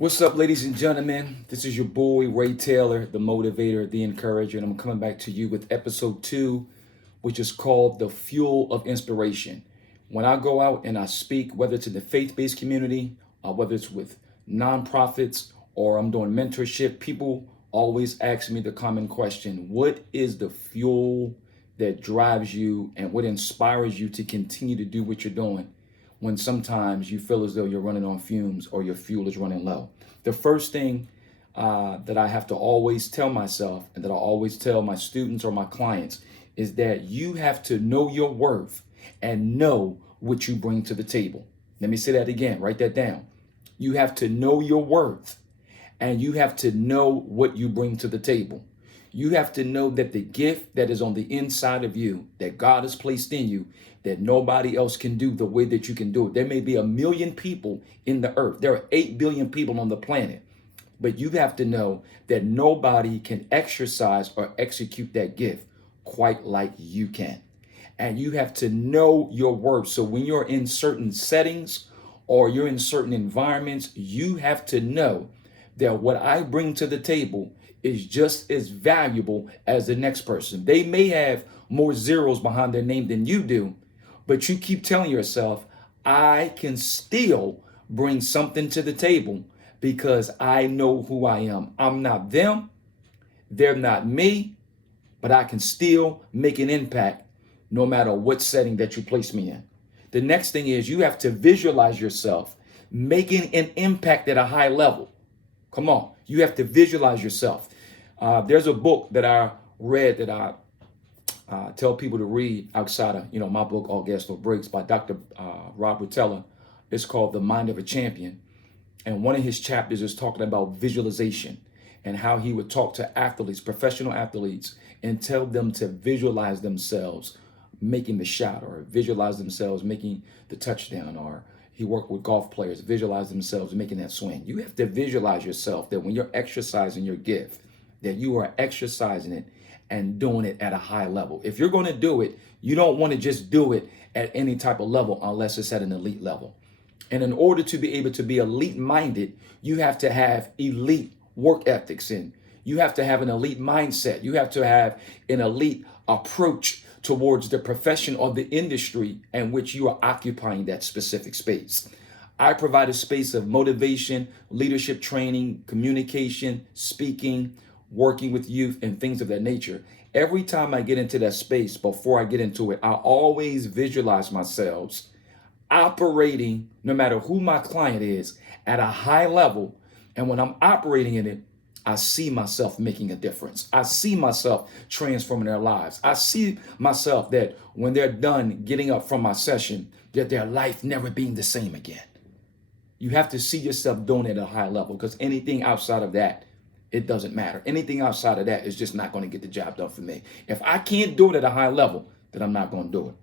What's up, ladies and gentlemen? This is your boy, Ray Taylor, the motivator, the encourager, and I'm coming back to you with episode 2, which is called The Fuel of Inspiration. When I go out and I speak, whether it's in the faith-based community, whether it's with nonprofits, or I'm doing mentorship, people always ask me the common question: what is the fuel that drives you and what inspires you to continue to do what you're doing when sometimes you feel as though you're running on fumes or your fuel is running low? The first thing that I have to always tell myself, and that I always tell my students or my clients, is that you have to know your worth and know what you bring to the table. Let me say that again, write that down. You have to know your worth and you have to know what you bring to the table. You have to know that the gift that is on the inside of you, that God has placed in you, that nobody else can do the way that you can do it. There may be 1 million people in the earth. There are 8 billion people on the planet. But you have to know that nobody can exercise or execute that gift quite like you can. And you have to know your worth. So when you're in certain settings or you're in certain environments, you have to know that what I bring to the table is just as valuable as the next person. They may have more zeros behind their name than you do, but you keep telling yourself, I can still bring something to the table because I know who I am. I'm not them, they're not me, but I can still make an impact no matter what setting that you place me in. The next thing is you have to visualize yourself making an impact at a high level. Come on, you have to visualize yourself. There's a book that I read that I tell people to read outside of my book, All Gas No Breaks, by Dr. Rob Rotella. It's called The Mind of a Champion. And one of his chapters is talking about visualization and how he would talk to athletes, professional athletes, and tell them to visualize themselves making the shot or visualize themselves making the touchdown, or he worked with golf players, visualize themselves making that swing. You have to visualize yourself that when you're exercising your gift, that you are exercising it and doing it at a high level. If you're going to do it, you don't want to just do it at any type of level unless it's at an elite level. And in order to be able to be elite minded, you have to have elite work ethics, and you have to have an elite mindset. You have to have an elite approach towards the profession or the industry in which you are occupying that specific space. I provide a space of motivation, leadership training, communication, speaking, working with youth, and things of that nature. Every time I get into that space, before I get into it, I always visualize myself operating, no matter who my client is, at a high level. And when I'm operating in it, I see myself making a difference. I see myself transforming their lives. I see myself that when they're done getting up from my session, that their life never being the same again. You have to see yourself doing it at a high level, because anything outside of that, it doesn't matter. Anything outside of that is just not going to get the job done for me. If I can't do it at a high level, then I'm not going to do it.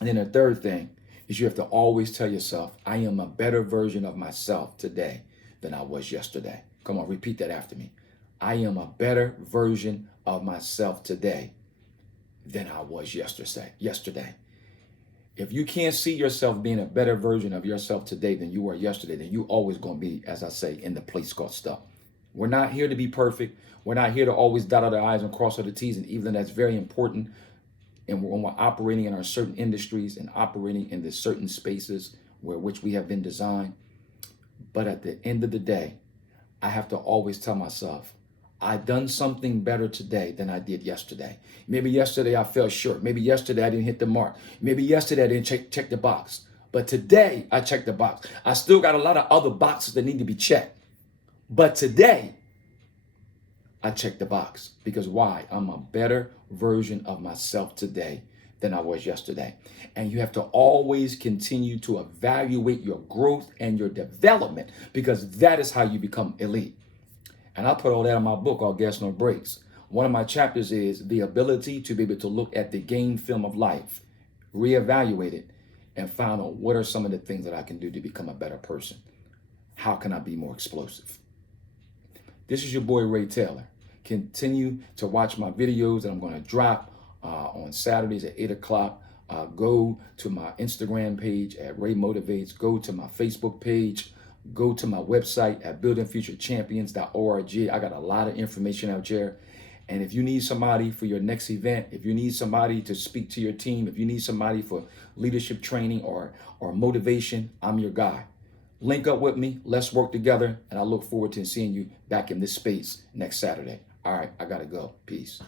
And then the third thing is you have to always tell yourself, I am a better version of myself today than I was yesterday. Come on, repeat that after me. I am a better version of myself today than I was yesterday. If you can't see yourself being a better version of yourself today than you were yesterday, then you always going to be, as I say, in the place called stuck. We're not here to be perfect. We're not here to always dot our I's and cross our T's, and even though that's very important. And when we're operating in our certain industries and operating in the certain spaces which we have been designed. But at the end of the day, I have to always tell myself, I've done something better today than I did yesterday. Maybe yesterday I fell short. Maybe yesterday I didn't hit the mark. Maybe yesterday I didn't check the box. But today I checked the box. I still got a lot of other boxes that need to be checked. But today I checked the box. Because why? I'm a better version of myself today than I was yesterday. And you have to always continue to evaluate your growth and your development, because that is how you become elite. And I put all that in my book, All Gas No Breaks. One of my chapters is the ability to be able to look at the game film of life, reevaluate it, and find out what are some of the things that I can do to become a better person. How can I be more explosive? This is your boy, Ray Taylor. Continue to watch my videos that I'm going to drop on Saturdays at 8 o'clock. Go to my Instagram page at Ray Motivates. Go to my Facebook page. Go to my website at buildingfuturechampions.org. I got a lot of information out there. And if you need somebody for your next event, if you need somebody to speak to your team, if you need somebody for leadership training or motivation, I'm your guy. Link up with me. Let's work together. And I look forward to seeing you back in this space next Saturday. All right, I got to go. Peace.